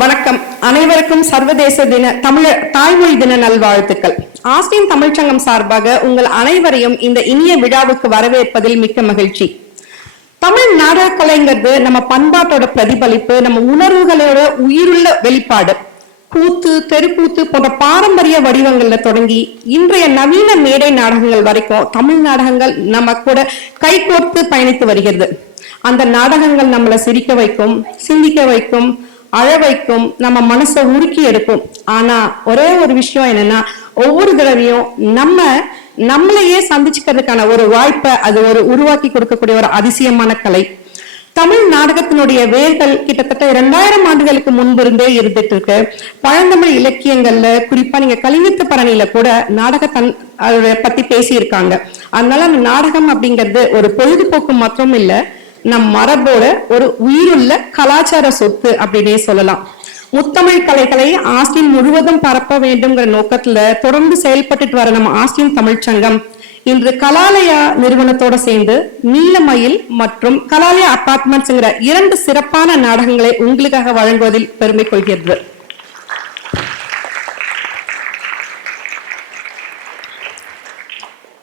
வணக்கம். அனைவருக்கும் சர்வதேச தின தாய்மொழி தின நல்வாழ்த்துக்கள். ஆஸ்டின் தமிழ்ச்சங்கம் சார்பாக உங்கள் அனைவரையும் இந்த இனிய விழாவுக்கு வரவேற்பதில் மிக்க மகிழ்ச்சி. தமிழ் நாடக கலைங்கிறது நம்ம பண்பாட்டோட பிரதிபலிப்பு, நம்ம உணர்வுகளோட உயிருள்ள வெளிப்பாடு. கூத்து, தெருக்கூத்து போன்ற பாரம்பரிய வடிவங்கள்ல தொடங்கி இன்றைய நவீன மேடை நாடகங்கள் வரைக்கும் தமிழ் நாடகங்கள் நம்ம கூட கைகோர்த்து பயணித்து வருகிறது. அந்த நாடகங்கள் நம்மளை சிரிக்க வைக்கும், சிந்திக்க வைக்கும், அழ வைக்கும், நம்ம மனசை உருக்கி எடுக்கும். ஆனா ஒரே ஒரு விஷயம் என்னன்னா, ஒவ்வொரு தடவையும் நம்மளையே சந்திச்சுக்கிறதுக்கான ஒரு வாய்ப்பை அது உருவாக்கி கொடுக்கக்கூடிய ஒரு அதிசயமான கலை. தமிழ் நாடகத்தினுடைய வேர்கள் கிட்டத்தட்ட 2000 ஆண்டுகளுக்கு முன்பிருந்தே இருந்துட்டு இருக்கு. பழந்தமிழ் இலக்கியங்கள்ல, குறிப்பா நீங்க கலிங்கத்து பரணியில கூட அதை பத்தி பேசியிருக்காங்க. அதனால அந்த நாடகம் அப்படிங்கிறது ஒரு பொழுதுபோக்கு மற்றும் இல்ல, நம் மரபோட ஒரு உயிருள்ள கலாச்சார சொத்து அப்படின்னே சொல்லலாம். முத்தமிழ் கலைகளை ஆஸ்டின் முழுவதும் பரப்ப வேண்டும்ங்கிற நோக்கத்துல தொடர்ந்து செயல்பட்டு வர நம்ம ஆஸ்டின் தமிழ்ச்சங்கம் இன்று கலாலயா நிறுவனத்தோட சேர்ந்து நீலமயில் மற்றும் கலாலயா அபார்ட்மெண்ட்ஸ்ங்கிற 2 சிறப்பான நாடகங்களை உங்களுக்காக வழங்குவதில் பெருமை கொள்கிறது.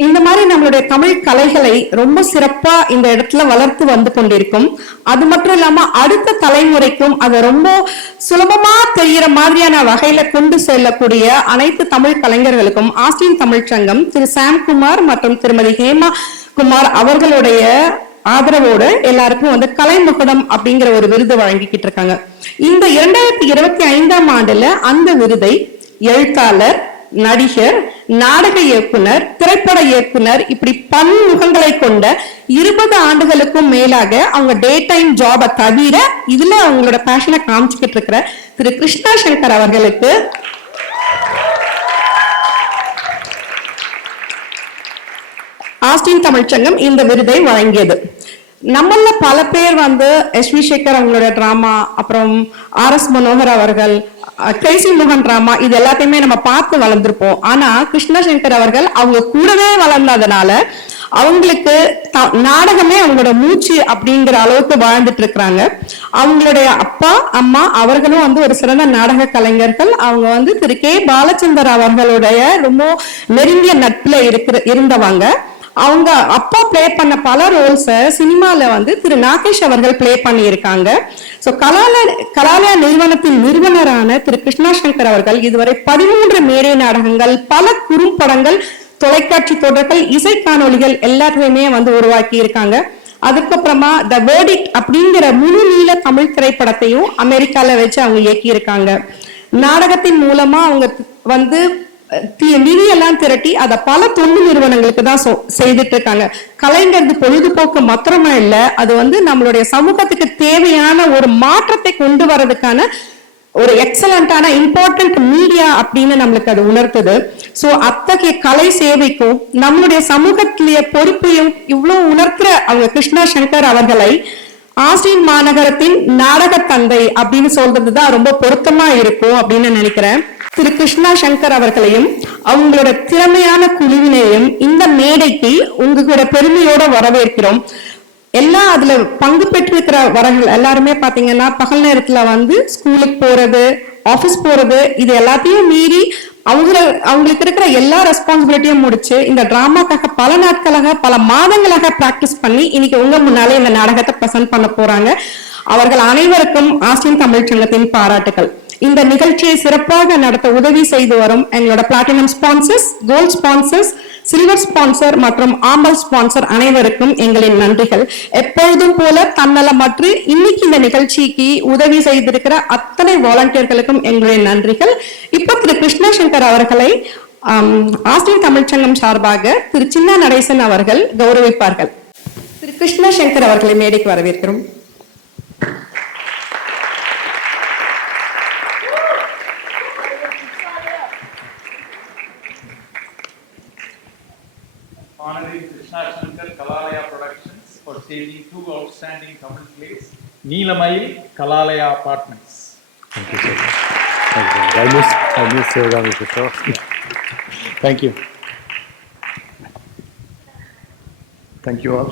இந்த மாதிரி நம்மளுடைய தமிழ் கலைகளை ரொம்ப சிறப்பா இந்த இடத்துல வளர்த்து வந்து கொண்டிருக்கும். அது மட்டும் இல்லாம அடுத்த தலைமுறைக்கும் அதை ரொம்ப சுலபமா தெரிகிற மாதிரியான வகையில கொண்டு செல்லக்கூடிய அனைத்து தமிழ் கலைஞர்களுக்கும் ஆஸ்டின் தமிழ்ச்சங்கம் திரு சாம்குமார் மற்றும் திருமதி ஹேமா குமார் அவர்களுடைய ஆதரவோட எல்லாருக்கும் கலைமுகடம் அப்படிங்கிற ஒரு விருது வழங்கிக்கிட்டு இருக்காங்க. இந்த 2025ஆம் ஆண்டுல அந்த விருதை எழுத்தாளர், நடிகர், நாடக இயக்குனர், திரைப்பட இயக்குனர், இப்படி பன்முகங்களை கொண்ட 20 ஆண்டுகளுக்கும் மேலாக அவங்க டே டைம் ஜாபை தவிர இதுல அவங்களோட பேஷனை காமிச்சுக்கிட்டு இருக்கிற திரு கிருஷ்ணா சங்கர் அவர்களுக்கு ஆஸ்டின் தமிழ்ச்சங்கம் இந்த விருதை வழங்கியது. நம்மள பல பேர் எஸ்.வி. சேகர் அவங்களோட டிராமா, அப்புறம் ஆர்.எஸ். மனோகர் அவர்கள், கிரேசி மோகன் டிராமா, இது எல்லாத்தையுமே நம்ம பார்த்து வளர்ந்துருப்போம். ஆனா கிருஷ்ணா சங்கர் அவர்கள் அவங்க கூடவே வளர்ந்ததுனால அவங்களுக்கு நாடகமே அவங்களோட மூச்சு அப்படிங்கிற அளவுக்கு வாழ்ந்துட்டு இருக்கிறாங்க. அவங்களுடைய அப்பா அம்மா அவர்களும் ஒரு சிறந்த நாடக கலைஞர்கள். அவங்க திரு கே பாலச்சந்தர் அவர்களுடைய ரொம்ப நெருங்கிய நட்புல இருந்தவங்க. அவங்க அப்பா பிளே பண்ண பல ரோல்ஸ சினிமால திரு நாகேஷ் அவர்கள் பிளே பண்ணியிருக்காங்க. சோ கலாலயா நிறுவனத்தின் நிறுவனரான திரு கிருஷ்ணா சங்கர் அவர்கள் இதுவரை 13 மேடை நாடகங்கள், பல குறும்படங்கள், தொலைக்காட்சி தொடர்கள், இசை காணொலிகள் எல்லாத்தையுமே உருவாக்கி இருக்காங்க. அதுக்கப்புறமா த வேர்டிக்ட் அப்படிங்கிற முழு நீள தமிழ் திரைப்படத்தையும் அமெரிக்கால வச்சு அவங்க இயக்கி இருக்காங்க. நாடகத்தின் மூலமா அவங்க நிதியெல்லாம் திரட்டி அதை பல தொண்டு நிறுவனங்களுக்கு தான் செய்துட்டு இருக்காங்க. கலைங்கிறது பொழுதுபோக்கு மாத்திரமா இல்ல, அது நம்மளுடைய சமூகத்துக்கு தேவையான ஒரு மாற்றத்தை கொண்டு வரதுக்கான ஒரு எக்ஸலண்டான இம்பார்ட்டன்ட் மீடியா அப்படின்னு நம்மளுக்கு அது உணர்த்துது. சோ அத்தகைய கலை சேவைக்கும் நம்மளுடைய சமூகத்திலேயே பொறுப்பையும் இவ்வளவு உணர்த்துற அவங்க கிருஷ்ணா சங்கர் அவர்களை ஆஸ்டின் மாநகரத்தின் நாடக தந்தை அப்படின்னு சொல்றதுதான் ரொம்ப பொருத்தமா இருக்கும் அப்படின்னு நினைக்கிறேன். திரு கிருஷ்ணா சங்கர் அவர்களையும் அவங்களோட திறமையான குழுவினையும் இந்த மேடைக்கு உங்களோட பெருமையோட வரவேற்கிறோம். எல்லாம் அதுல பங்கு பெற்றிருக்கிறவர்கள் எல்லாருமே பாத்தீங்கன்னா பகல் நேரத்துல ஸ்கூலுக்கு போறது, ஆபீஸ் போறது, இது எல்லாத்தையும் மீறி அவங்களுக்கு இருக்கிற எல்லா ரெஸ்பான்சிபிலிட்டியும் முடிச்சு இந்த டிராமாக்காக பல நாட்களாக, பல மாதங்களாக பிராக்டிஸ் பண்ணி இன்னைக்கு உங்க முன்னாலே இந்த நாடகத்தை பிரசன்ட் பண்ண போறாங்க. அவர்கள் அனைவருக்கும் ஆஸ்டின் தமிழ்ச்சங்கத்தின் பாராட்டுகள். இந்த நிகழ்ச்சியை சிறப்பாக நடத்த உதவி செய்து வரும் எங்களோட platinum sponsors, gold sponsors, silver sponsor மற்றும் ஆம்பல் ஸ்பான்சர் அனைவருக்கும் எங்களின் நன்றிகள். எப்பொழுதும் போல தன்னலமற்று இன்னைக்கு இந்த நிகழ்ச்சிக்கு உதவி செய்திருக்கிற அத்தனை வாலண்டியர்களுக்கும் எங்களின் நன்றிகள். இப்போ திரு கிருஷ்ணா சங்கர் அவர்களை ஆஸ்டின் தமிழ்ச்சங்கம் சார்பாக திரு சின்ன நடேசன் அவர்கள் கௌரவிப்பார்கள். திரு கிருஷ்ணா சங்கர் அவர்களை மேடைக்கு வரவேற்கிறோம். Honoring Krishna Shankar Kalalaya Productions for staging 2 outstanding Tamil plays, Neelamayil, Kalalaya Apartments. Thank you, sir. Thank you. I miss Sivagami Kishore. Thank you. Thank you all.